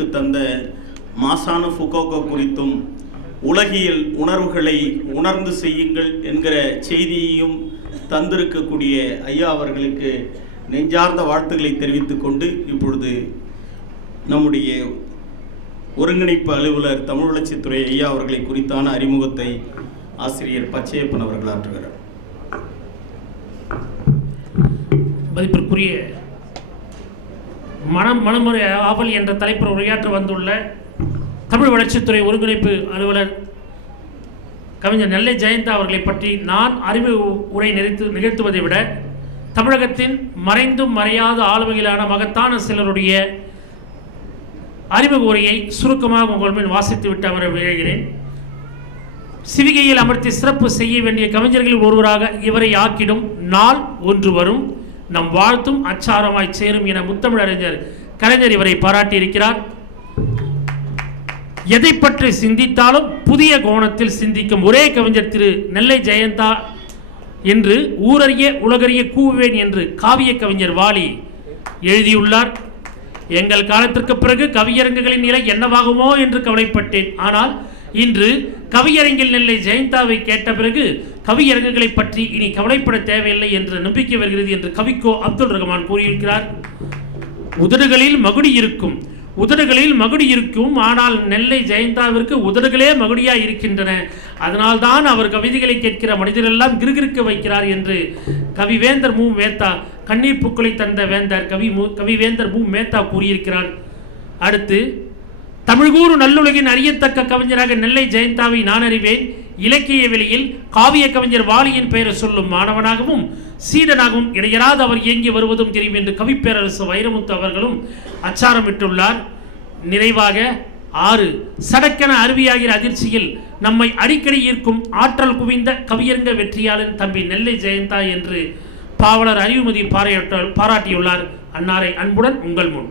உலகிற்கு தந்த மாசான ஃபுகோகோ குறித்தும் உலகியல் உணர்வுகளை உணர்ந்து செய்யுங்கள் என்கிற செய்தியையும் தந்திருக்கக்கூடிய ஐயா அவர்களுக்கு நெஞ்சார்ந்த வாழ்த்துக்களை தெரிவித்துக் கொண்டு இப்பொழுது நம்முடைய ஒருங்கிணைப்பு அலுவலர் தமிழ் வளர்ச்சித்துறை ஐயா அவர்களை குறித்தான அறிமுகத்தை ஆசிரியர் பச்சையப்பன் அவர்கள் ஆற்றுகிறார். மதிப்பிற்குரிய மனமுறை ஆவல் என்ற தலைப்பில் உரையாற்ற வந்துள்ள தமிழ் வளர்ச்சித்துறை ஒருங்கிணைப்பு அலுவலர் கவிஞர் நெல்லை ஜெயந்தா அவர்களை பற்றி நான் அறிமுக உரை நிகழ்த்துவதை விட தமிழகத்தின் மறைந்தும் மறையாத ஆளுமையிலான மகத்தான சிலருடைய அறிமுக உரையை சுருக்கமாக உங்கள் மேல் வாசித்துவிட்டு அமர விழைகிறேன். சிவிகையில் அமர்த்தி சிறப்பு செய்ய வேண்டிய கவிஞர்களில் ஒருவராக இவரை ஆக்கிடும் நாள் ஒன்று வரும், நம் வாழ்த்தும் அச்சாரமாய் சேரும் என முத்தமிழறிஞர் கலைஞர் இவரை பாராட்டியிருக்கிறார். எதை பற்றி சிந்தித்தாலும் புதிய கோணத்தில் சிந்திக்கும் ஒரே கவிஞர் திரு நெல்லை ஜெயந்தா என்று ஊரறிய உலகறிய கூவேன் என்று காவிய கவிஞர் வாலி எழுதியுள்ளார். எங்கள் காலத்திற்கு பிறகு கவியரங்குகளின் நிலை என்னவாகுமோ என்று கவலைப்பட்டேன். ஆனால் இன்று கவியரங்கில் நெல்லை ஜெயந்தாவை கேட்ட பிறகு கவியரங்குகளை பற்றி இனி கவலைப்பட தேவையில்லை என்ற நம்பிக்கை வருகிறது என்று கவிக்கோ அப்துல் ரஹ்மான் கூறியிருக்கிறார். உதடுகளில் மகுடி இருக்கும், ஆனால் நெல்லை ஜெயந்தாவிற்கு உதடுகளே மகுடியாய் இருக்கின்றன. அதனால்தான் அவர் கவிதைகளை கேட்கிற மனிதரெல்லாம் கிறுகிறுக்க வைக்கிறார் என்று கவிவேந்தர் மு மேத்தா, கண்ணீர் பூக்களை தந்த வேந்தர் கவிவேந்தர் மு மேத்தா கூறியிருக்கிறார். அடுத்து, தமிழ்கூறு நல்லுலகின் அறியத்தக்க கவிஞராக நெல்லை ஜெயந்தாவை நான் அறிவேன். இலக்கிய வெளியில் காவிய கவிஞர் வாலியின் பெயரை சொல்லும் மாணவனாகவும் சீடனாகவும் இடையராது அவர் இயங்கி வருவதும் தெரியும் என்று கவிப்பேரரசு வைரமுத்து அவர்களும் அச்சாரமிட்டுள்ளார். நிறைவாக 6 சடக்கென அருவியாகிற அதிர்ச்சியில் நம்மை அடிக்கடி ஈர்க்கும் ஆற்றல் குவிந்த கவியரங்க வெற்றியாளன் தம்பி நெல்லை ஜெயந்தா என்று பாவலர் அறிவுமதி பாராட்டியுள்ளார். அன்னாரை அன்புடன் உங்கள் முன்.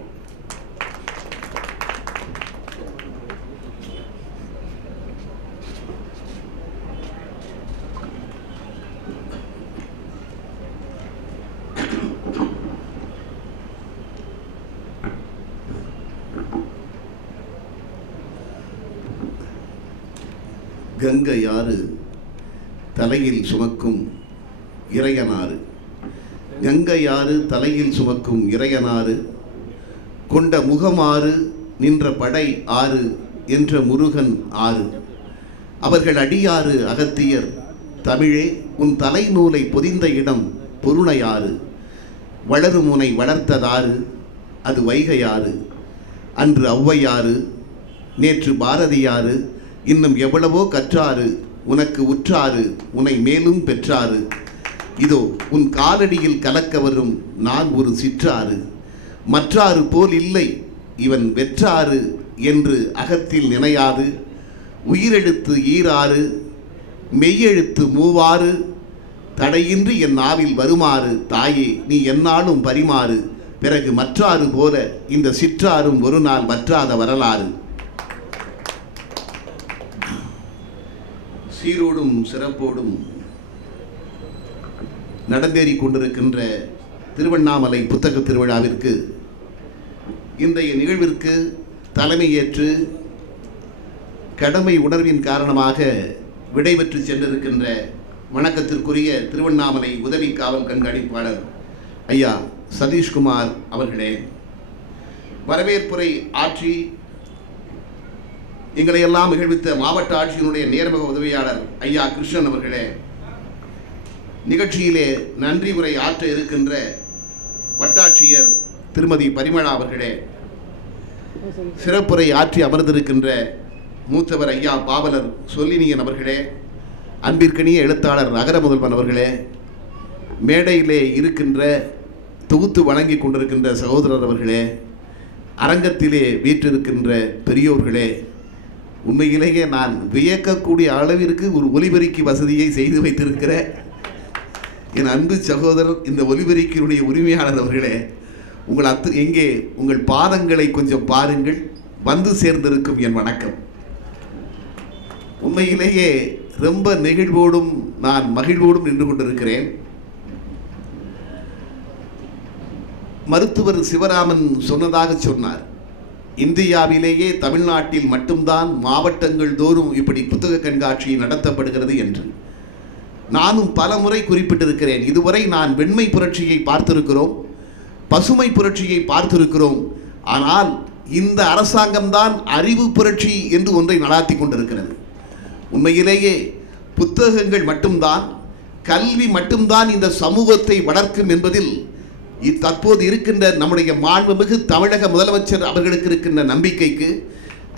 கங்கையாறு தலையில் சுமக்கும் இறையனாறு, கங்கையாறு தலையில் சுமக்கும் இறையனாறு, கொண்ட முகமாறு நின்ற படை ஆறு என்ற முருகன் ஆறு, அவர்கள் அடியாறு அகத்தியர் தமிழே உன் தலைநூலை பொதிந்த இடம் பொருணையாறு, வளருமுனை வளர்த்ததாறு அது வைகையாறு, அன்று ஔவையாறு நேற்று பாரதியாறு, இன்னும் எவ்வளவோ கற்றாறு உனக்கு உற்றாறு உன்னை மேலும் பெற்றாறு, இதோ உன் காலடியில் கலக்க வரும் நான் ஒரு சிற்றாறு, மற்றாறு போல் இல்லை இவன் வெற்றாறு என்று அகத்தில் நினையாது, உயிரெழுத்து ஈராறு மெய்யெழுத்து மூவாறு தடையின்றி என் நாவில் வருமாறு தாயே நீ எந்நாளும் பரிமாறு, பிறகு மற்றாறு போல இந்த சிற்றாரும் ஒரு நாள் வற்றாத வரலாறு. சீரோடும் சிறப்போடும் நடந்தேறி கொண்டிருக்கின்ற திருவண்ணாமலை புத்தக திருவிழாவிற்கு இன்றைய நிகழ்விற்கு தலைமையேற்று கடமை உணர்வின் காரணமாக விடைபெற்று சென்றிருக்கின்ற வணக்கத்திற்குரிய திருவண்ணாமலை உதவி காவல் கண்காணிப்பாளர் ஐயா சதீஷ்குமார் அவர்களே, வரவேற்புரை ஆற்றி எங்களையெல்லாம் நிகழ்வித்த மாவட்ட ஆட்சியினுடைய நேர்முக உதவியாளர் ஐயா கிருஷ்ணன் அவர்களே, நிகழ்ச்சியிலே நன்றி உரை ஆற்ற இருக்கின்ற வட்டாட்சியர் திருமதி பரிமளா அவர்களே, சிறப்புரை ஆற்றி அமர்ந்திருக்கின்ற மூத்தவர் ஐயா பாவலர் சொல்லினியன் அவர்களே, அன்பிற்கனிய எழுத்தாளர் நகர முதல்வன் அவர்களே, மேடையிலே இருக்கின்ற தொகுத்து வழங்கி கொண்டிருக்கின்ற சகோதரர் அவர்களே, அரங்கத்திலே வீற்றிருக்கின்ற பெரியோர்களே, உண்மையிலேயே நான் வியக்கக்கூடிய அளவிற்கு ஒரு ஒலிபெருக்கி வசதியை செய்து வைத்திருக்கிற என் அன்பு சகோதரர் இந்த ஒலிபெருக்கினுடைய உரிமையாளர் அவர்களே, எங்கே உங்கள் பாதங்களை கொஞ்சம் பாருங்கள், வந்து சேர்ந்திருக்கும் என் வணக்கம். உண்மையிலேயே ரொம்ப நெகிழ்வோடும் நான் மகிழ்வோடும் நின்று கொண்டிருக்கிறேன். மருத்துவர் சிவராமன் சொன்னதாக சொன்னார், இந்தியாவிலேயே தமிழ்நாட்டில் மட்டும்தான் மாவட்டங்கள் தோறும் இப்படி புத்தக கண்காட்சி நடத்தப்படுகிறது என்று நானும் பல முறை குறிப்பிட்டிருக்கிறேன். இதுவரை நான் வெண்மை புரட்சியை பார்த்திருக்கிறோம், பசுமை புரட்சியை பார்த்திருக்கிறோம். ஆனால் இந்த அரசாங்கம்தான் அறிவு புரட்சி என்று ஒன்றை நடாத்தி கொண்டிருக்கிறது. உண்மையிலேயே புத்தகங்கள் மட்டும்தான், கல்வி மட்டும்தான் இந்த சமூகத்தை வளர்க்கும் என்பதில் தற்போது இருக்கின்ற நம்முடைய மாண்புமிகு தமிழக முதலமைச்சர் அவர்களுக்கு இருக்கின்ற நம்பிக்கைக்கு,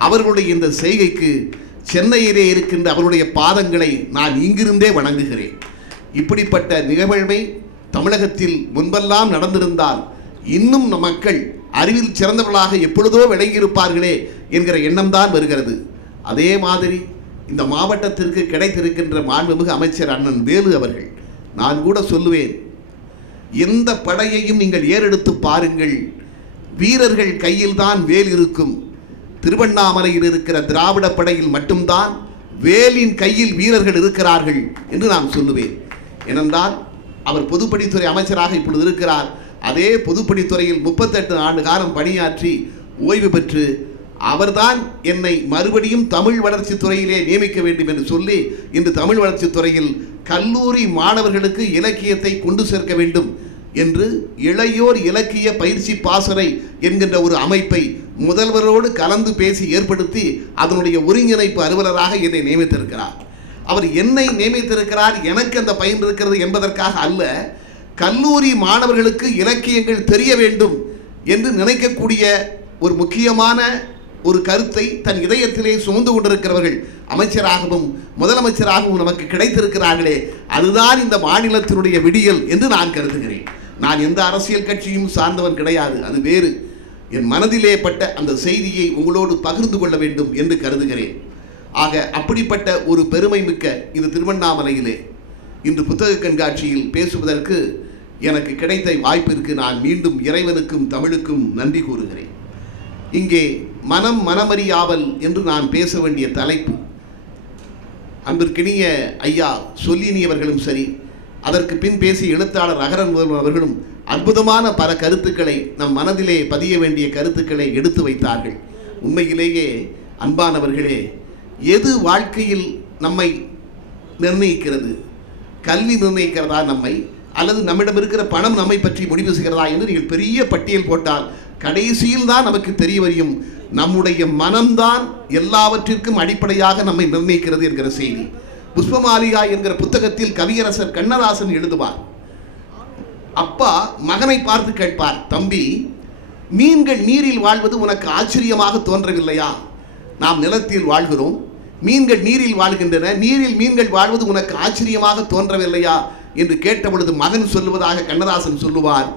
அவர்களுடைய இந்த செய்கைக்கு சென்னையிலே இருக்கின்ற அவருடைய பாதங்களை நான் இங்கிருந்தே வணங்குகிறேன். இப்படிப்பட்ட நிகழ்வை தமிழகத்தில் முன்பெல்லாம் நடந்திருந்தால் இன்னும் நம் மக்கள் அறிவில் சிறந்தவர்களாக எப்பொழுதோ விளங்கியிருப்பார்களே என்கிற எண்ணம்தான் வருகிறது. அதே மாதிரி இந்த மாவட்டத்திற்கு கிடைத்திருக்கின்ற மாண்புமிகு அமைச்சர் அண்ணன் வேலு அவர்கள், நான் கூட சொல்லுவேன், எந்த படையையும் நீங்கள் ஏறெடுத்து பாருங்கள், வீரர்கள் கையில் தான் வேல் இருக்கும். திருவண்ணாமலையில் இருக்கிற திராவிட படையில் மட்டும்தான் வேலின் கையில் வீரர்கள் இருக்கிறார்கள் என்று நான் சொல்லுவேன். ஏனென்றால் அவர் பொதுப்பணித்துறை அமைச்சராக இப்பொழுது இருக்கிறார். அதே பொதுப்பணித்துறையில் 38 ஆண்டு காலம் பணியாற்றி ஓய்வு பெற்று அவர்தான் என்னை மறுபடியும் தமிழ் வளர்ச்சித் துறையிலே நியமிக்க வேண்டும் என்று சொல்லி இன்று தமிழ் வளர்ச்சித் துறையில் கல்லூரி மாணவர்களுக்கு இலக்கியத்தை கொண்டு சேர்க்க வேண்டும் என்று இளையோர் இலக்கிய பயிற்சி பாசறை என்கின்ற ஒரு அமைப்பை முதல்வரோடு கலந்து பேசி ஏற்படுத்தி அதனுடைய ஒருங்கிணைப்பு அலுவலராக என்னை நியமித்திருக்கிறார். அவர் என்னை நியமித்திருக்கிறார் எனக்கு அந்த பயன் இருக்கிறது என்பதற்காக அல்ல, கல்லூரி மாணவர்களுக்கு இலக்கியங்கள் தெரிய வேண்டும் என்று நினைக்கக்கூடிய ஒரு முக்கியமான ஒரு கருத்தை தன் இதயத்திலே சுமந்து கொண்டிருக்கிறவர்கள் அமைச்சராகவும் முதலமைச்சராகவும் நமக்கு கிடைத்திருக்கிறார்களே, அதுதான் இந்த மாநிலத்தினுடைய விடியல் என்று நான் கருதுகிறேன். நான் எந்த அரசியல் கட்சியும் சார்ந்தவன் கிடையாது, அது வேறு. என் மனதிலே பட்ட அந்த செய்தியை உங்களோடு பகிர்ந்து கொள்ள வேண்டும் என்று கருதுகிறேன். ஆக அப்படிப்பட்ட ஒரு பெருமை மிக்க இந்த திருவண்ணாமலையிலே இன்று புத்தக கண்காட்சியில் பேசுவதற்கு எனக்கு கிடைத்த வாய்ப்பிற்கு நான் மீண்டும் இறைவனுக்கும் தமிழுக்கும் நன்றி கூறுகிறேன். இங்கே மனமறியாவல் என்று நான் பேச வேண்டிய தலைப்பு, அன்பிற்கினிய ஐயா சொல்லினி அவர்களும் சரி, அதற்கு பின் பேசிய எழுத்தாளர் அகரன் முதல்வன் அவர்களும் அற்புதமான பல கருத்துக்களை நம் மனதிலே பதிய வேண்டிய கருத்துக்களை எடுத்து வைத்தார்கள். உண்மையிலேயே அன்பானவர்களே, எது வாழ்க்கையில் நம்மை நிர்ணயிக்கிறது? கல்வி நிர்ணயிக்கிறதா நம்மை, அல்லது நம்மிடம் இருக்கிற பணம் நம்மை பற்றி முடிவு செய்கிறதா என்று நீங்கள் பெரிய பட்டியல் போட்டால் கடைசியில் தான் நமக்கு தெரிய வரும் நம்முடைய மனம்தான் எல்லாவற்றிற்கும் அடிப்படையாக நம்மை நிர்ணயிக்கிறது என்கிற செய்தி. புஷ்பமாலிகா என்கிற புத்தகத்தில் கவியரசர் கண்ணதாசன் எழுதுவார். அப்பா மகனை பார்த்து கேட்பார், தம்பி, மீன்கள் நீரில் வாழ்வது உனக்கு ஆச்சரியமாக தோன்றவில்லையா? நாம் நிலத்தில் வாழ்கிறோம், மீன்கள் நீரில் வாழ்கின்றன, நீரில் மீன்கள் வாழ்வது உனக்கு ஆச்சரியமாக தோன்றவில்லையா என்று கேட்டபொழுது மகன் சொல்லுவதாக கண்ணதாசன் சொல்லுவார்,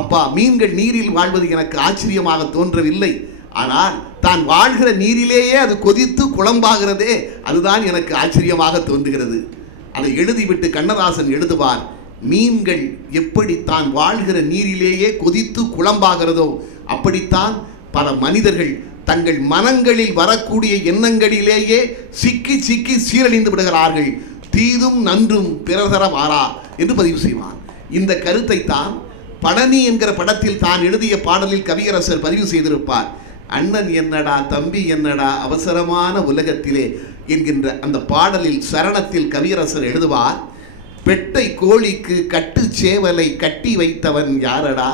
அப்பா, மீன்கள் நீரில் வாழ்வது எனக்கு ஆச்சரியமாக தோன்றவில்லை, ஆனால் தான் வாழ்கிற நீரிலேயே அது கொதித்து குழம்பாகிறதே, அதுதான் எனக்கு ஆச்சரியமாக தோன்றுகிறது. அதை எழுதிவிட்டு கண்ணதாசன் எழுதுவார், மீன்கள் எப்படி தான் வாழ்கிற நீரிலேயே கொதித்து குழம்பாகிறதோ அப்படித்தான் பல மனிதர்கள் தங்கள் மனங்களில் வரக்கூடிய எண்ணங்களிலேயே சிக்கி சிக்கி சீரழிந்து விடுகிறார்கள். தீதும் நன்றும் பிறர் தர வாரா என்று பதிவு செய்வார். இந்த கருத்தை தான் பழனி என்கிற படத்தில் தான் எழுதிய பாடலில் கவியரசர் பதிவு செய்திருப்பார். அண்ணன் என்னடா தம்பி என்னடா அவசரமான உலகத்திலே என்கின்ற அந்த பாடலில் சரணத்தில் கவியரசர் எழுதுவார், பெட்டை கோழிக்கு கட்டு சேவலை கட்டி வைத்தவன் யாரடா,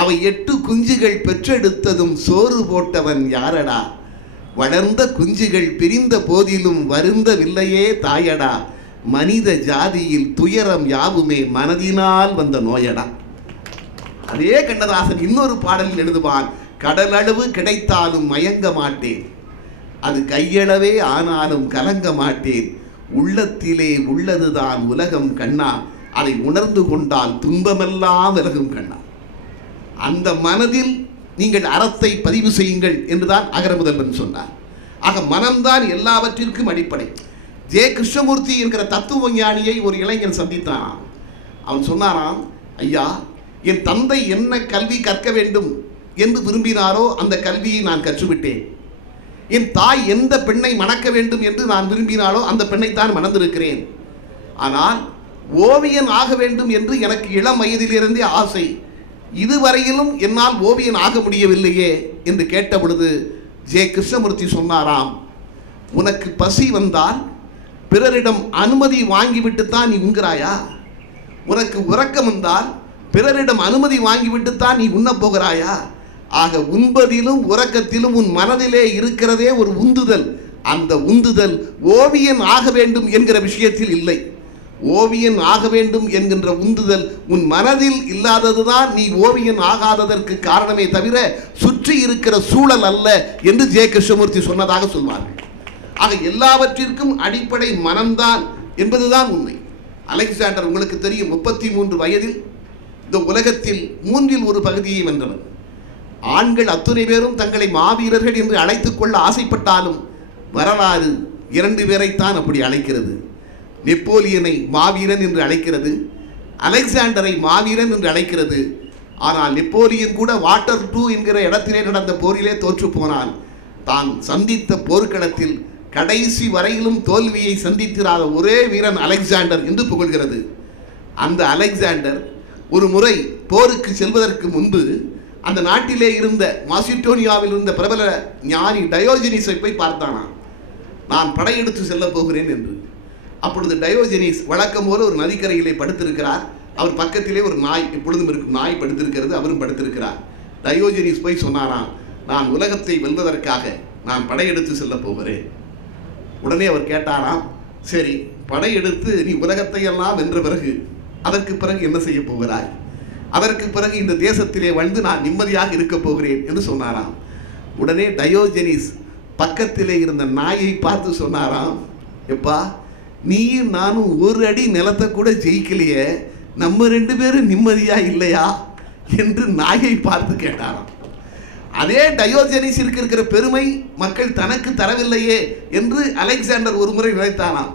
அவை 8 குஞ்சுகள் பெற்றெடுத்ததும் சோறு போட்டவன் யாரடா, வளர்ந்த குஞ்சுகள் பிரிந்த போதிலும் வருந்தவில்லையே தாயடா, மனித ஜாதியில் துயரம் யாவுமே மனதினால் வந்த நோயடா. அதே கண்ணதாசன் இன்னொரு பாடலில் எழுதுவான், கடலளவு கிடைத்தாலும் மயங்க மாட்டேன், அது கையளவே ஆனாலும் கலங்க மாட்டேன், உள்ளத்திலே உள்ளதுதான் உலகம் கண்ணா, அதை உணர்ந்து கொண்டால் துன்பமெல்லாம் விலகும் கண்ணா. அந்த மனதில் நீங்கள் அறத்தை பதிவு செய்யுங்கள் என்றுதான் அகர முதல்வன் சொன்னார். ஆக மனம்தான் எல்லாவற்றிற்கும் அடிப்படை. ஜே கிருஷ்ணமூர்த்தி என்கிற தத்துவ ஞானியை ஒரு இளைஞன் சந்தித்தான். அவன் சொன்னாராம், ஐயா, என் தந்தை என்ன கல்வி கற்க வேண்டும் என்று விரும்பினாரோ அந்த கல்வியை நான் கற்றுவிட்டேன். என் தாய் எந்த பெண்ணை மணக்க வேண்டும் என்று நான் விரும்பினாலோ அந்த பெண்ணைத்தான் மணந்திருக்கிறேன். ஆனால் ஓவியன் ஆக வேண்டும் என்று எனக்கு இளம் வயதிலிருந்தே ஆசை. இதுவரையிலும் என்னால் ஓவியன் ஆக முடியவில்லையே என்று கேட்ட பொழுது ஜே கிருஷ்ணமூர்த்தி சொன்னாராம், உனக்கு பசி வந்தால் பிறரிடம் அனுமதி வாங்கிவிட்டுத்தான் நீ உண்கிறாயா? உனக்கு உறக்கம் வந்தால் பிறரிடம் அனுமதி வாங்கிவிட்டுத்தான் நீ உண்ணப் போகிறாயா? ஆக உண்பதிலும் உறக்கத்திலும் உன் மனதிலே இருக்கிறதே ஒரு உந்துதல். அந்த உந்துதல் ஓவியன் ஆக வேண்டும் என்கிற விஷயத்தில் இல்லை. ஓவியன் ஆக வேண்டும் என்கின்ற உந்துதல் உன் மனதில் இல்லாததுதான் நீ ஓவியன் ஆகாததற்கு காரணமே தவிர சுற்றி இருக்கிற சூழல் அல்ல என்று ஜே கிருஷ்ணமூர்த்தி சொன்னதாக சொல்வார்கள். ஆக எல்லாவற்றிற்கும் அடிப்படை மனம்தான் என்பதுதான் உண்மை. அலெக்சாண்டர் உங்களுக்கு தெரியும், 33 வயதில் இந்த உலகத்தில் 1/3 பகுதியை வென்றவர். ஆண்கள் அத்துணை பேரும் தங்களை மாவீரர்கள் என்று அழைத்துக் கொள்ள ஆசைப்பட்டாலும் வரலாறு 2 பேரைத்தான் அப்படி அழைக்கிறது. நெப்போலியனை மாவீரன் என்று அழைக்கிறது, அலெக்சாண்டரை மாவீரன் என்று அழைக்கிறது. ஆனால் நெப்போலியன் கூட வாட்டர்லூ என்கிற இடத்திலே நடந்த போரிலே தோற்று போனான். தான் சந்தித்த போர்க்களத்தில் கடைசி வரையிலும் தோல்வியை சந்தித்திராத ஒரே வீரன் அலெக்சாண்டர் என்று புகழ்கிறது. அந்த அலெக்சாண்டர் ஒரு முறை போருக்கு செல்வதற்கு முன்பு அந்த நாட்டிலே இருந்த மாசிடோனியாவில் இருந்த பிரபல ஞானி டயோஜெனிஸை போய் பார்த்தானா, நான் படையெடுத்து செல்ல போகிறேன் என்று. அப்பொழுது டயோஜெனிஸ் வழக்கம் போல ஒரு நதிக்கரையிலே படுத்திருக்கிறார். அவர் பக்கத்திலே ஒரு நாய், எப்பொழுதும் இருக்கும் நாய் படுத்திருக்கிறது, அவரும் படுத்திருக்கிறார். டயோஜெனிஸ் போய் சொன்னாராம், நான் உலகத்தை வெல்வதற்காக நான் படையெடுத்து செல்ல போகிறேன். உடனே அவர் கேட்டாராம், சரி படையெடுத்து நீ உலகத்தை எல்லாம் வென்ற பிறகு அதற்கு பிறகு என்ன செய்ய போகிறாய்? அதற்கு பிறகு இந்த தேசத்திலே வந்து நான் நிம்மதியாக இருக்க போகிறேன் என்று சொன்னாராம். உடனே டயோஜெனிஸ் பக்கத்திலே இருந்த நாயை பார்த்து சொன்னாராம், எப்பா நீயும் நானும் ஒரு அடி நிலத்தை கூட ஜெயிக்கலையே, நம்ம 2 பேரும் நிம்மதியா இல்லையா என்று நாயை பார்த்து கேட்டாராம். அதே டயோஜெனிஸிற்கு இருக்கிற பெருமை மக்கள் தனக்கு தரவில்லையே என்று அலெக்சாண்டர் ஒரு முறை நினைத்தானாம்.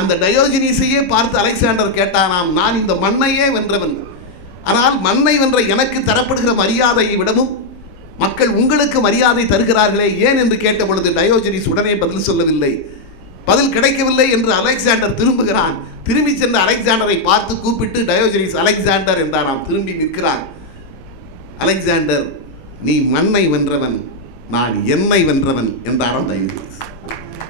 அந்த டயோஜெனிஸையே பார்த்து அலெக்சாண்டர் கேட்டானாம், நான் இந்த மண்ணையே வென்றவன், ஆனால் மண்ணை வென்ற எனக்கு தரப்படுகிற மரியாதையை விடவும் மக்கள் உங்களுக்கு மரியாதை தருகிறார்களே ஏன் என்று கேட்ட பொழுது டயோஜெனிஸ் உடனே பதில் சொல்லவில்லை. பதில் கிடைக்கவில்லை என்று அலெக்சாண்டர் திரும்புகிறான். திரும்பி சென்ற அலெக்சாண்டரை பார்த்து கூப்பிட்டு டயோஜெனிஸ் அலெக்சாண்டர் என்றாராம். திரும்பி நிற்கிறான். அலெக்சாண்டர், நீ மண்ணை வென்றவன், நான் என்னை வென்றவன் என்றாராம் டயோஜெனிஸ்.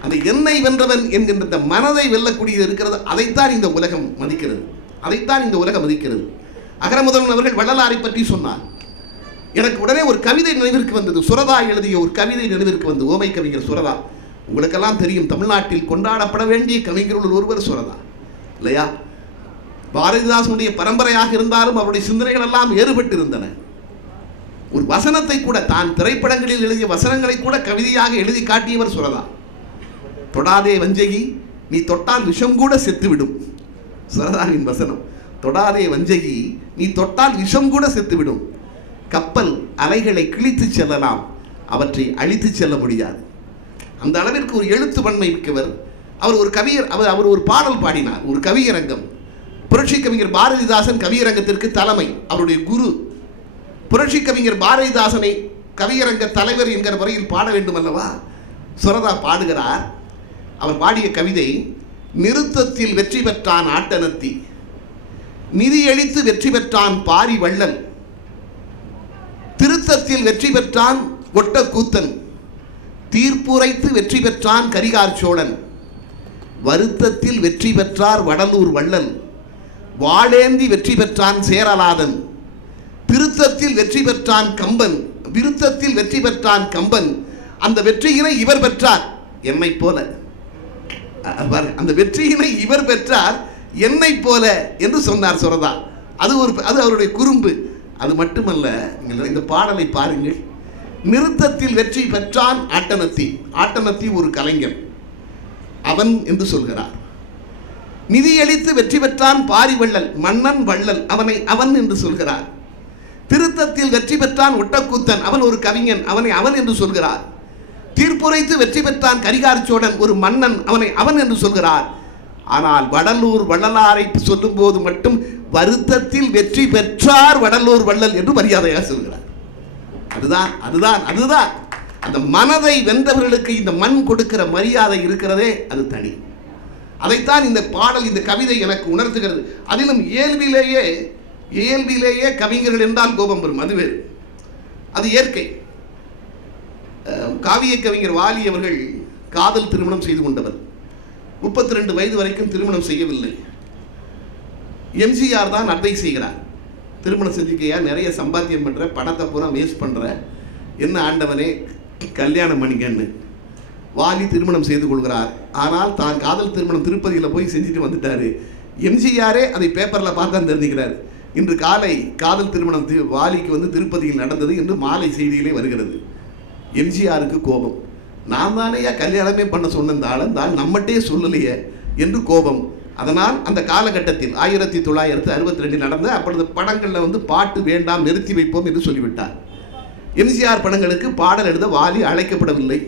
அந்த என்னை வென்றவன் என்கின்ற இந்த மனதை வெல்லக்கூடியது இருக்கிறது. அதைத்தான் இந்த உலகம் மதிக்கிறது, அதைத்தான் இந்த உலகம் மதிக்கிறது. அகரமுதல்வன் அவர்கள் வள்ளலாரை பற்றி சொன்னார். எனக்கு உடனே ஒரு கவிதை நினைவிற்கு வந்தது. சுரதா எழுதிய ஒரு கவிதை நினைவிற்கு வந்தது. ஓமை கவிஞர் சுரதா, உங்களுக்கெல்லாம் தெரியும், தமிழ்நாட்டில் கொண்டாடப்பட வேண்டிய கவிஞர்கள் ஒருவர் சுரதா இல்லையா? பாரதிதாசனுடைய பரம்பரையாக இருந்தாலும் அவருடைய சிந்தனைகள் எல்லாம் வேறுபட்டு இருந்தன. ஒரு வசனத்தை கூட, தான் திரைப்படங்களில் எழுதிய வசனங்களை கூட கவிதையாக எழுதி காட்டியவர் சுரதா. தொடாதே வஞ்சகி, நீ தொட்டால் விஷம் கூட செத்துவிடும். சுரதாவின் வசனம், தொடாதே வஞ்சகி, நீ தொட்டால் விஷம் கூட செத்துவிடும். கப்பல் அலைகளை கிழித்து செல்லலாம், அவற்றை அழித்து செல்ல முடியாது. அந்த அளவிற்கு ஒரு எழுத்து வன்மை மிக்கவர் அவர். ஒரு கவியர், அவர் ஒரு பாடல் பாடினார், ஒரு கவியரங்கம். புரட்சி கவிஞர் பாரதிதாசன் கவியரங்கத்திற்கு தலைமை, அவருடைய குரு. புரட்சி கவிஞர் பாரதிதாசனை கவியரங்க தலைவர் என்கிற முறையில் பாட வேண்டும் அல்லவா? சுரதா பாடுகிறார். அவர் பாடிய கவிதை, நிறுத்தத்தில் வெற்றி பெற்றான் ஆட்டனத்தி, நிதியளித்து வெற்றி பெற்றான் பாரி வள்ளல், திருத்தத்தில் வெற்றி பெற்றான் ஒட்ட கூத்தன், தீர்ப்புரைத்து வெற்றி பெற்றான் கரிகார் சோழன், வருத்தத்தில் வெற்றி பெற்றார் வடலூர் வள்ளல், வாளேந்தி வெற்றி பெற்றான் சேரலாதன், திருத்தத்தில் வெற்றி பெற்றான் கம்பன், விருத்தத்தில் வெற்றி பெற்றான் கம்பன், அந்த வெற்றியினை இவர் பெற்றார் என்னை போல. அந்த வெற்றியினை இவர் பெற்றார் என்னை போல என்று சொன்னார் சுரதா. அது அவருடைய குறும்பு. அது மட்டுமல்ல, நீங்கள் இந்த பாடலை பாருங்கள். நிறுத்தத்தில் வெற்றி பெற்றான் ஆட்டனத்தி, ஆட்டனத்தி ஒரு கலைஞன், அவன் என்று சொல்கிறார். நிதியளித்து வெற்றி பெற்றான் பாரி வள்ளல், மன்னன் வள்ளல், அவனை அவன் என்று சொல்கிறார். திருத்தத்தில் வெற்றி பெற்றான் ஒட்டக்கூத்தன், அவன் ஒரு கவிஞன், அவனை அவன் என்று சொல்கிறார். தீர்ப்புரைத்து வெற்றி பெற்றான் கரிகார் சோழன், ஒரு மன்னன், அவனை அவன் என்று சொல்கிறார். ஆனால் வடலூர் வள்ளலாரை சொல்லும் போது மட்டும் வருத்தத்தில் வெற்றி பெற்றார் வடலூர் வள்ளல் என்று மரியாதையாக சொல்கிறார். அதுதான் அந்த மனதை வென்றவர்களுக்கு இந்த மண் கொடுக்கிற மரியாதை இருக்கிறதே, அது தனி. அதைத்தான் இந்த பாடல், இந்த கவிதை எனக்கு உணர்த்துகிறது. அதிலும் இயல்பிலேயே கவிஞர்கள் என்றால் கோபம் வரும், அது வேறு, அது இயற்கை. காவிய கவிஞர் வாலி அவர்கள் காதல் திருமணம் செய்து கொண்டவர். 32 வயது வரைக்கும் திருமணம் செய்யவில்லை. எம்ஜிஆர் தான் அட்வைஸ் செய்கிறார், திருமணம் செஞ்சுக்கையா, நிறைய சம்பாத்தியம் பண்ணுற, பணத்தை பூரா வேஸ்ட் பண்ணுற, என்ன ஆண்டவனே கல்யாணம் பண்ணிக்கன்னு. வாலி திருமணம் செய்து கொள்கிறார். ஆனால் தான் காதல் திருமணம் திருப்பதியில் போய் செஞ்சுட்டு வந்துட்டார். எம்ஜிஆரே அதை பேப்பரில் பார்த்து தான் தெரிஞ்சுக்கிறார். இன்று காலை காதல் திருமணம் வாலிக்கு திருப்பதியில் நடந்தது என்று மாலை செய்தியிலே வருகிறது. எம்ஜிஆருக்கு கோபம். நான் தானேயா கல்யாணமே பண்ண சொன்னதாலும் தான் நம்மகிட்டே சொல்லலையே என்று கோபம். அதனால் அந்த காலகட்டத்தில் 1962 நடந்த அப்பொழுது படங்களில் பாட்டு வேண்டாம், நிறுத்தி வைப்போம் என்று சொல்லிவிட்டார். எம்ஜிஆர் படங்களுக்கு பாடல் எழுத வாலி அழைக்கப்படவில்லை.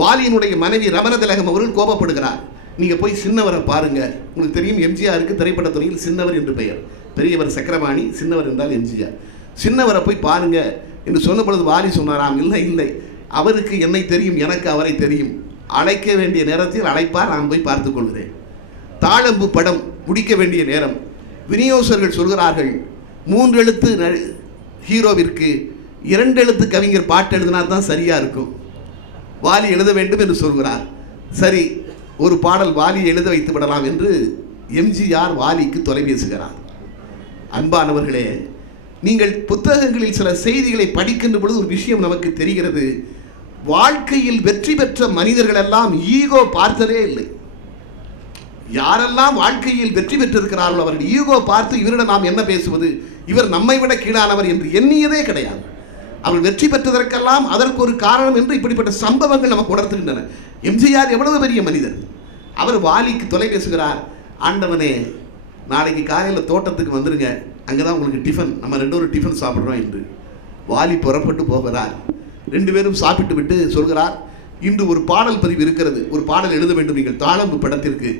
வாலியினுடைய மனைவி ரமணதிலகம் அவர்கள் கோபப்படுகிறார். நீங்கள் போய் சின்னவரை பாருங்க, உங்களுக்கு தெரியும் எம்ஜிஆருக்கு திரைப்படத்துறையில் சின்னவர் என்று பெயர். பெரியவர் சக்கரபாணி, சின்னவர் என்றால் எம்ஜிஆர். சின்னவரை போய் பாருங்க என்று சொன்ன பொழுது வாலி சொன்னாராம், இல்லை அவருக்கு என்னை தெரியும், எனக்கு அவரை தெரியும், அழைக்க வேண்டிய நேரத்தில் அழைப்பார், நான் போய் பார்த்துக் கொள்கிறேன். தாழம்பு படம் முடிக்க வேண்டிய நேரம், விநியோகர்கள் சொல்கிறார்கள் 3 எழுத்து ஹீரோவிற்கு 2 எழுத்து கவிஞர் பாட்டு எழுதினா தான் சரியா இருக்கும், வாலி எழுத வேண்டும் என்று சொல்கிறார். சரி, ஒரு பாடல் வாலி எழுத வைத்து விடலாம் என்று எம்ஜிஆர் வாலிக்கு தொலைபேசுகிறார். அன்பானவர்களே, நீங்கள் புத்தகங்களில் சில செய்திகளை படிக்கின்ற பொழுது ஒரு விஷயம் நமக்கு தெரிகிறது. வாழ்க்கையில் வெற்றி பெற்ற மனிதர்கள் எல்லாம் ஈகோ பார்த்ததே இல்லை. யாரெல்லாம் வாழ்க்கையில் வெற்றி பெற்றிருக்கிறார்களோ அவர்கள் ஈகோ பார்த்து இவரிடம் நாம் என்ன பேசுவது, இவர் நம்மை விட கீழானவர் என்று எண்ணியதே கிடையாது. அவர்கள் வெற்றி பெற்றதற்கெல்லாம் அதற்கு ஒரு காரணம் என்று இப்படிப்பட்ட சம்பவங்கள் நமக்கு உணர்த்துகின்றன. எம்ஜிஆர் எவ்வளவு பெரிய மனிதர். அவர் வாலிக்கு தொலைபேசுகிறார், ஆண்டவனே நாளைக்கு காலையில் தோட்டத்துக்கு வந்துருங்க, அங்கே தான் உங்களுக்கு டிஃபன், நம்ம 2 டிஃபன் சாப்பிட்றோம் என்று. வாலி புறப்பட்டு போகிறார். 2 பேரும் சாப்பிட்டு விட்டு சொல்கிறார், இன்று ஒரு பாடல் பதிவு இருக்கிறது, ஒரு பாடல் எழுத வேண்டும் நீங்கள் தாழம்பு படத்திற்கு,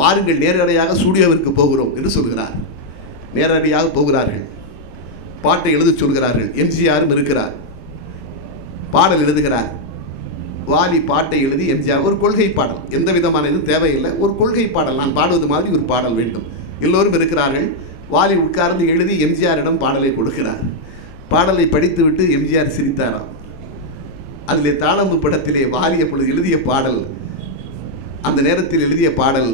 வாருங்கள் நேரடியாக ஸ்டூடியோவிற்கு போகிறோம் என்று சொல்கிறார். நேரடியாக போகிறார்கள், பாட்டை எழுத சொல்கிறார்கள். எம்ஜிஆரும் இருக்கிறார், பாடல் எழுதுகிறார். வாலி பாட்டை எழுதி எம்ஜிஆர் ஒரு கொள்கை பாடல், எந்த விதமான இது தேவையில்லை, ஒரு கொள்கை பாடல், நான் பாடுவது மாதிரி ஒரு பாடல் வேண்டும். எல்லோரும் இருக்கிறார்கள். வாலி உட்கார்ந்து எழுதி எம்ஜிஆரிடம் பாடலை கொடுக்கிறார். பாடலை படித்துவிட்டு எம்ஜிஆர் சிரித்தாராம். அதிலே தாழம்பு படத்திலே வாலி அப்பொழுது எழுதிய பாடல், அந்த நேரத்தில் எழுதிய பாடல்,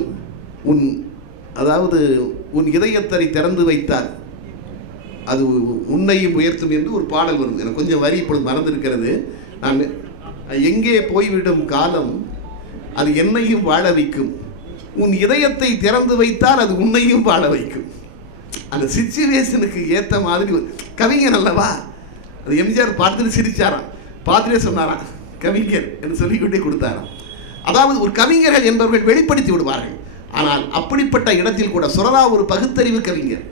உன் இதயத்தை திறந்து வைத்தார் அது உன்னையும் உயர்த்தும் என்று ஒரு பாடல் வரும். எனக்கு கொஞ்சம் வரி இப்பொழுது மறந்திருக்கிறது. நான் எங்கே போய்விடும் காலம் அது என்னையும் வாழ வைக்கும், உன் இதயத்தை திறந்து வைத்தால் அது உன்னையும் வாழ வைக்கும். அந்த சிச்சுவேஷனுக்கு ஏற்ற மாதிரி ஒரு கவிஞர் அல்லவா. அது எம்ஜிஆர் பார்த்துட்டு சிரிச்சாராம், பார்த்துட்டே சொன்னாராம் கவிஞர் என்று சொல்லிக்கொண்டே கொடுத்தாராம். அதாவது ஒரு கவிஞர்கள் என்பவர்கள் வெளிப்படுத்தி விடுவார்கள். ஆனால் அப்படிப்பட்ட இடத்தில் கூட சுரதா ஒரு பகுத்தறிவு கவிஞர்.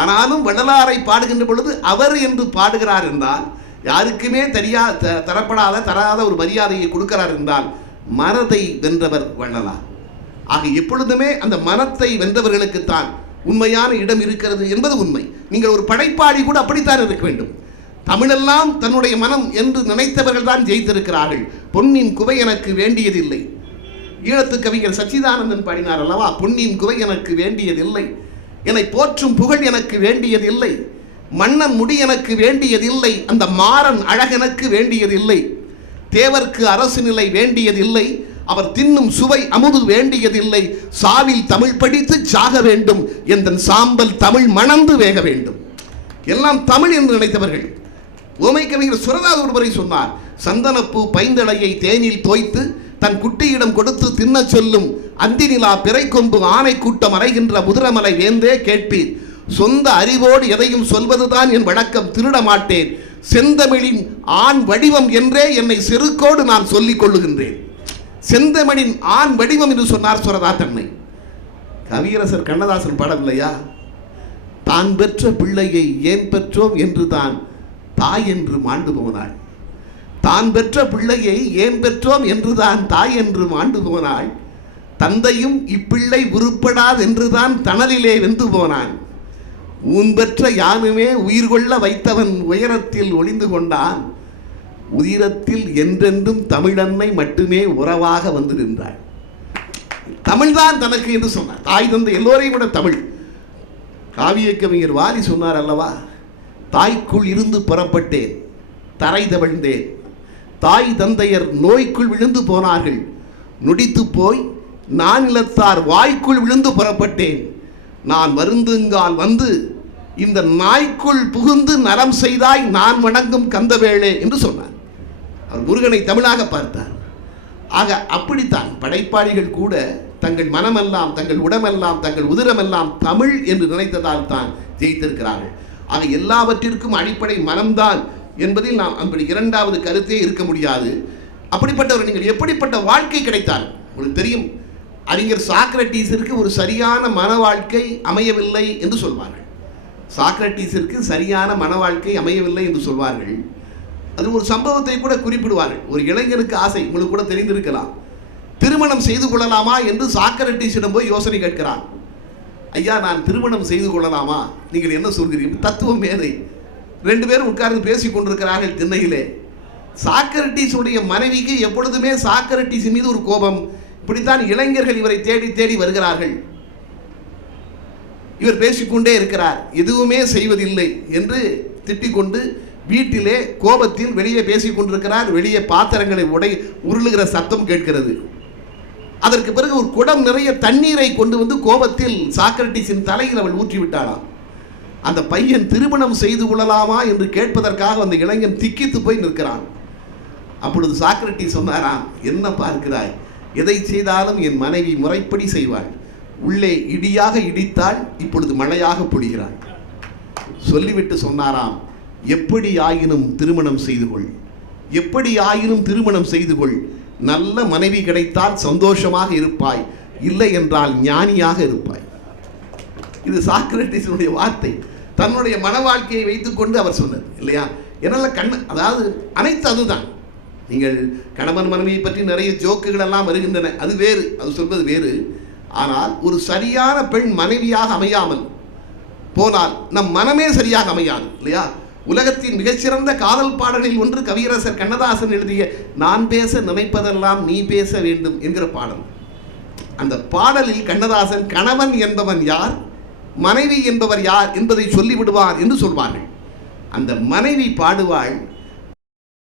ஆனாலும் வள்ளலாரை பாடுகின்ற பொழுது அவர் என்று பாடுகிறார் என்றால், யாருக்குமே தராத ஒரு மரியாதையை கொடுக்கிறார் என்றால் மனதை வென்றவர் வள்ளலார். ஆக எப்பொழுதுமே அந்த மனத்தை வென்றவர்களுக்குத்தான் உண்மையான இடம் இருக்கிறது என்பது உண்மை. நீங்கள் ஒரு படைப்பாளி கூட அப்படித்தான் இருக்க வேண்டும். தமிழெல்லாம் தன்னுடைய மனம் என்று நினைத்தவர்கள் தான் ஜெயித்திருக்கிறார்கள். பொன்னின் குவை எனக்கு வேண்டியதில்லை, ஈழத்து கவிஞர் சச்சிதானந்தன் பாடினார் அல்லவா, பொன்னின் குவை எனக்கு வேண்டியதில்லை, என்னை போற்றும் புகழ் எனக்கு வேண்டியதில்லை, மன்னன் முடி எனக்கு வேண்டியதில்லை, அந்த மாறன் அழகெனக்கு வேண்டியதில்லை, தேவர்க்கு அரசு நிலை வேண்டியதில்லை, அவர் தின்னும் சுவை அமுது வேண்டியதில்லை, சாவில் தமிழ் படித்து சாக வேண்டும், எந்தன் சாம்பல் தமிழ் மணந்து வேக வேண்டும். எல்லாம் தமிழ் என்று நினைத்தவர்கள். ஓமை கவிஞர் சுரதா ஒருவரை சொன்னார், சந்தனப்பூ பைந்தளையை தேனில் தோய்த்து தன் குட்டியிடம் கொடுத்து தின்ன சொல்லும் அந்தி நிலா பிறை கொம்பு ஆணை கூட்டம் அறைகின்ற முதுரமலை வேந்தே கேட்பீர், சொந்த அறிவோடு எதையும் சொல்வதுதான் என் வழக்கம், திருட மாட்டேன், செந்தமிழின் ஆண் வடிவம் என்றே என்னை செருக்கோடு நான் சொல்லிக் கொள்ளுகின்றேன். செந்தமிழின் ஆண் வடிவம் என்று சொன்னார் சுரதா தன்னை. கவியரசர் கண்ணதாசன் பாடவில்லையா, தான் பெற்ற பிள்ளையை ஏன் பெற்றோம் என்று தான் தாய் என்று மாண்டு போனாள், தான் பெற்ற பிள்ளையை ஏன் பெற்றோம் என்றுதான் தாய் என்று மாண்டு போனாள், தந்தையும் இப்பிள்ளை உருப்படாது என்றுதான் தணலிலே வெந்து போனான், ஊன் பெற்ற யானுமே உயிர் கொள்ள வைத்தவன் உயரத்தில் ஒளிந்து கொண்டான், உதிரத்தில் என்றென்றும் தமிழன்னை மட்டுமே உறவாக வந்து நின்றாள். தமிழ்தான் தனக்கு என்று சொன்னார். தாய் தந்தை எல்லோரையும் விட தமிழ். காவிய கவிஞர் வாலி சொன்னார் அல்லவா, தாய்க்குள் இருந்து புறப்பட்டேன், தரை தவழ்ந்தேன், தாய் தந்தையர் நோய்க்குள் விழுந்து போனார்கள். நொடித்து போய் நான் நிலத்தார் வாய்க்குள் விழுந்து புறப்பட்டேன். நான் வருந்துங்கால் வந்து இந்த நாய்க்குள் புகுந்து நலம் செய்தாய் நான் வணங்கும் கந்தவேளே என்று சொன்னார். அவர் முருகனை தமிழாக பார்த்தார். ஆக அப்படித்தான் படைப்பாளிகள் கூட தங்கள் மனமெல்லாம், தங்கள் உடமெல்லாம், தங்கள் உதிரமெல்லாம் தமிழ் என்று நினைத்ததால் தான் ஜெயித்திருக்கிறார்கள். ஆக எல்லாவற்றிற்கும் அடிப்படை மனம்தான் என்பதில் நாம் அப்படி இரண்டாவது கருத்தே இருக்க முடியாது. அப்படிப்பட்டவர் நீங்கள் எப்படிப்பட்ட வாழ்க்கை கிடைத்தார் உங்களுக்கு தெரியும். அறிஞர் சாக்ரட்டீஸிற்கு ஒரு சரியான மன வாழ்க்கை அமையவில்லை என்று சொல்வார்கள். சாக்ரட்டீஸிற்கு சரியான மன வாழ்க்கை அமையவில்லை என்று சொல்வார்கள். அது ஒரு சம்பவத்தை கூட குறிப்பிடுவார்கள். ஒரு இளைஞனுக்கு ஆசை, உங்களுக்கு கூட தெரிந்திருக்கலாம், திருமணம் செய்து கொள்ளலாமா என்று சாக்ரட்டீஸிடம் போய் யோசனை கேட்கிறான். ஐயா, நான் திருமணம் செய்து கொள்ளலாமா, நீங்கள் என்ன சொல்கிறீர்கள்? தத்துவம் மேதை. 2 பேரும் உட்கார்ந்து பேசிக் கொண்டிருக்கிறார்கள் திண்ணையிலே. சாக்ரட்டீஸுடைய மனைவிக்கு எப்பொழுதுமே சாக்ரட்டீஸ் மீது ஒரு கோபம். இப்படித்தான் இளைஞர்கள் இவரை தேடி தேடி வருகிறார்கள். இவர் பேசிக்கொண்டே இருக்கிறார், எதுவுமே செய்வதில்லை என்று திட்டிக்கொண்டு வீட்டிலே கோபத்தில் வெளியே பேசிக் கொண்டிருக்கிறார். வெளியே பாத்திரங்களை உருளுகிற சத்தம் கேட்கிறது. அதற்கு பிறகு ஒரு குடம் நிறைய தண்ணீரை கொண்டு வந்து கோபத்தில் சாக்ரட்டீஸின் தலையில் அவள் ஊற்றிவிட்டாளாம். அந்த பையன் திருமணம் செய்து கொள்ளலாமா என்று கேட்பதற்காக அந்த இளைஞன் திக்கித்து போய் நிற்கிறான். அப்பொழுது சாக்ரட்டீஸ் சொன்னாராம், என்ன பார்க்கிறாய், எதை செய்தாலும் என் மனைவி முறைப்படி செய்வாள். உள்ளே இடியாக இடித்தாள், இப்பொழுது மழையாக பொழிகிறாள். சொல்லிவிட்டு சொன்னாராம், எப்படி ஆயினும் திருமணம் செய்து கொள், எப்படி ஆயினும் திருமணம் செய்து கொள். நல்ல மனைவி கிடைத்தால் சந்தோஷமாக இருப்பாய், இல்லை என்றால் ஞானியாக இருப்பாய். இது சாக்ரட்டீஸினுடைய வார்த்தை. தன்னுடைய மன வாழ்க்கையை வைத்துக்கொண்டு அவர் சொன்னது இல்லையா. என்னால் அதாவது அனைத்து அதுதான். நீங்கள் கணவன் மனைவியை பற்றி நிறைய ஜோக்குகள் எல்லாம் வருகின்றன, அது வேறு, அது சொல்வது வேறு. ஆனால் ஒரு சரியான பெண் மனைவியாக அமையாமல் போனால் நம் மனமே சரியாக அமையாது இல்லையா. உலகத்தின் மிகச்சிறந்த காதல் பாடல்களில் ஒன்று கவியரசர் கண்ணதாசன் எழுதிய நான் பேச நினைப்பதெல்லாம் நீ பேச வேண்டும் என்கிற பாடல். அந்த பாடலில் கண்ணதாசன் கணவன் என்பவன் யார், மனைவி என்பவர் யார் என்பதை சொல்லிவிடுவார் என்று சொல்வார்கள். அந்த மனைவி பாடுவாள்,